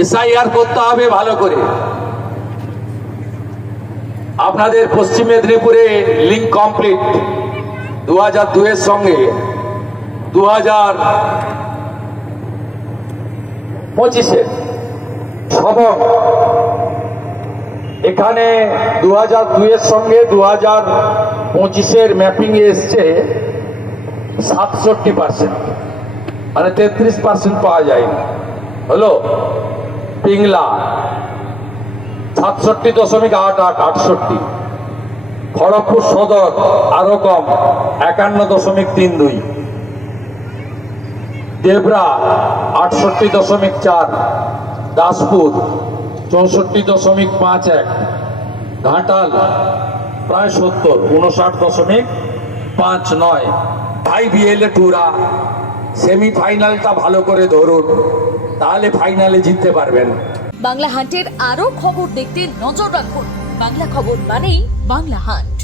SIR করতে হবে ভালো করে। আপনাদের পশ্চিম মেদিনীপুরে লিঙ্ক কমপ্লিট 2002 এর সঙ্গে 2025-এর সবক এখানে 2002 এর সঙ্গে 2025-এর ম্যাপিং এসছে 67%, মানে 33% পাওয়া যায়নি। হলো পিংলা 67.88, খড়গপুর সদর আরো কম 51.32, দেবরা 68.4, দাসপুর 64.51, ঘাটাল প্রায় 70 59.59। ভাই বিএলএ টুরা সেমিফাইনালটা ভালো করে ধরুন, তাহলে ফাইনালে জিততে পারবেন। বাংলা হান্টের আরও খবর দেখতে নজর রাখুন। বাংলা খবর মানেই বাংলা হান্ট।